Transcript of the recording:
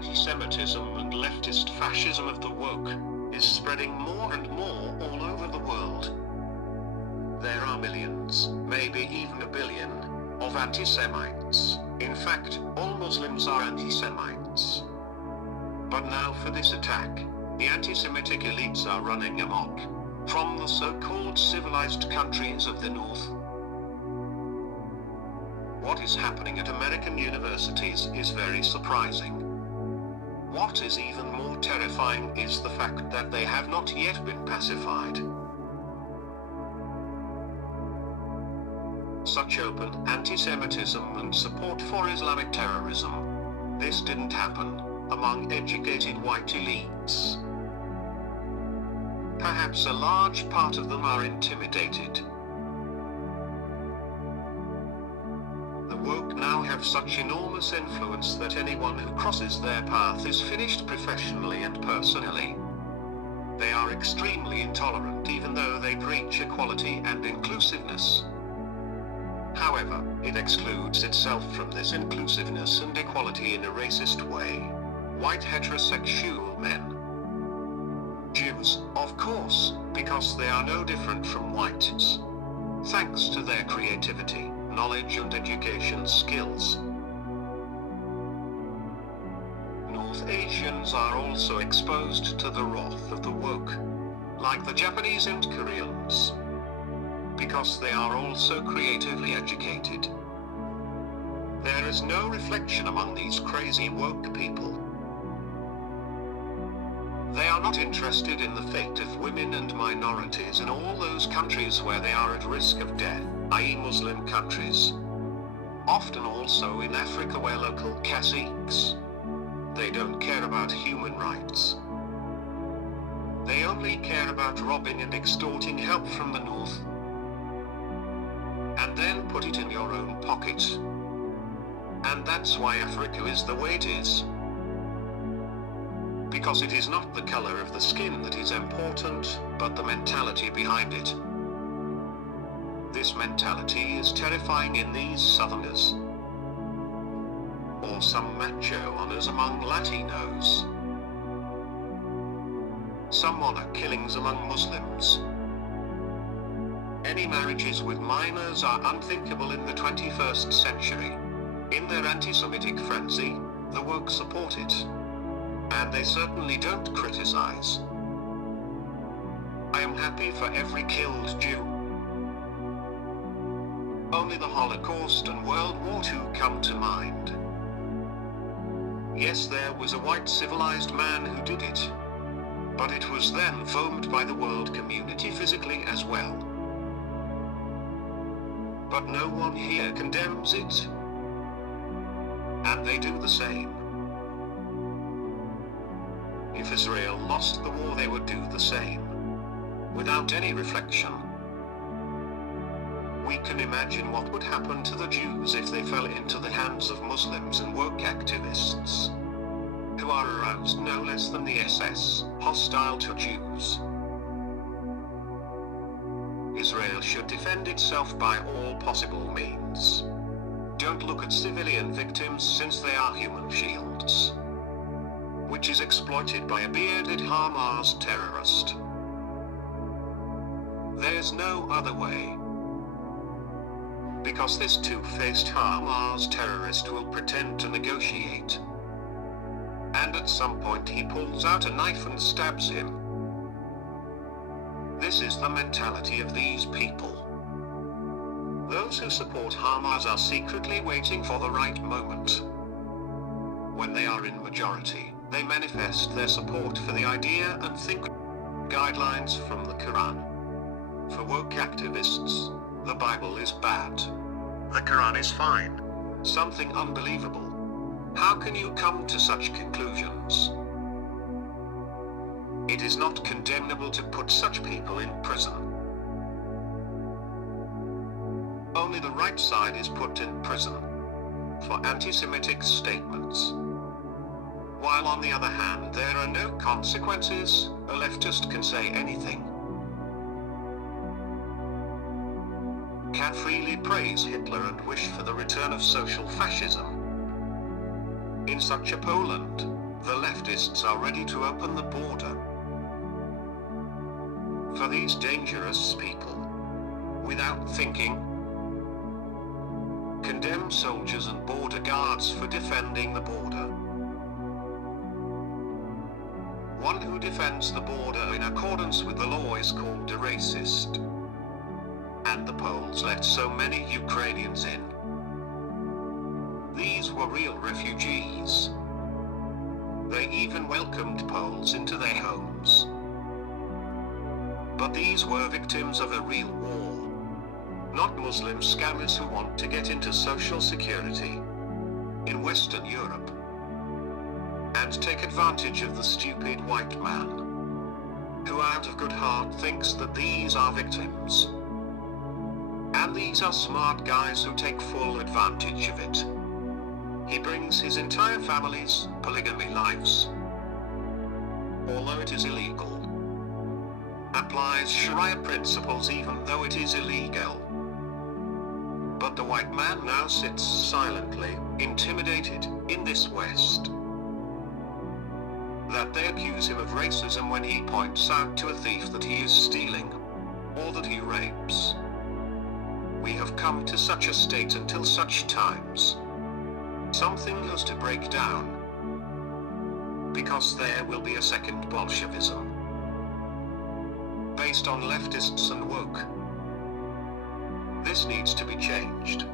anti-Semitism and leftist fascism of the woke is spreading more and more all over the world. There are millions, maybe even a billion, of anti-Semites. In fact, all Muslims are anti-Semites. But now for this attack, the anti-Semitic elites are running amok from the so-called civilized countries of the North. What is happening at American universities is very surprising. What is even more terrifying is the fact that they have not yet been pacified. Such open anti-Semitism and support for Islamic terrorism. This didn't happen among educated white elites. Perhaps a large part of them are intimidated. The woke now have such enormous influence that anyone who crosses their path is finished professionally and personally. They are extremely intolerant even though they preach equality and inclusiveness. However, it excludes itself from this inclusiveness and equality in a racist way. White heterosexual men. Jews, of course, because they are no different from whites. Thanks to their creativity, knowledge and education skills. North Asians are also exposed to the wrath of the woke, like the Japanese and Koreans, because they are also creatively educated. There is no reflection among these crazy woke people. They are not interested in the fate of women and minorities in all those countries where they are at risk of death, i.e. Muslim countries. Often also in Africa where local caciques. They don't care about human rights. They only care about robbing and extorting help from the North. And then put it in your own pocket. And that's why Africa is the way it is. Because it is not the color of the skin that is important, but the mentality behind it. This mentality is terrifying in these Southerners. Or some macho honors among Latinos. Some honor killings among Muslims. Any marriages with minors are unthinkable in the 21st century. In their anti-Semitic frenzy, the woke support it. And they certainly don't criticize. I am happy for every killed Jew. Only the Holocaust and World War II come to mind. Yes, there was a white civilized man who did it. But it was then foamed by the world community physically as well. But no one here condemns it. And they do the same. If Israel lost the war, they would do the same. Without any reflection. We can imagine what would happen to the Jews if they fell into the hands of Muslims and woke activists, who are aroused no less than the SS, hostile to Jews. Israel should defend itself by all possible means. Don't look at civilian victims since they are human shields, which is exploited by a bearded Hamas terrorist. There's no other way. Because this two-faced Hamas terrorist will pretend to negotiate. And at some point he pulls out a knife and stabs him. This is the mentality of these people. Those who support Hamas are secretly waiting for the right moment. When they are in majority, they manifest their support for the idea and think guidelines from the Quran. For woke activists, the Bible is bad. The Quran is fine. Something unbelievable. How can you come to such conclusions? It is not condemnable to put such people in prison. Only the right side is put in prison for anti-Semitic statements. While on the other hand, there are no consequences, a leftist can say anything. Can freely praise Hitler and wish for the return of social fascism. In such a Poland, the leftists are ready to open the border for these dangerous people, without thinking, condemn soldiers and border guards for defending the border. One who defends the border in accordance with the law is called a racist. And the Poles let so many Ukrainians in. These were real refugees. They even welcomed Poles into their homes. But these were victims of a real war, not Muslim scammers who want to get into Social Security in Western Europe and take advantage of the stupid white man, who out of good heart thinks that these are victims. And these are smart guys who take full advantage of it. He brings his entire family's polygamy lives, although it is illegal, applies Sharia principles even though it is illegal. But the white man now sits silently, intimidated, in this West, that they accuse him of racism when he points out to a thief that he is stealing, or that he rapes. We have come to such a state until such times something has to break down, because there will be a second Bolshevism, based on leftists and woke. This needs to be changed.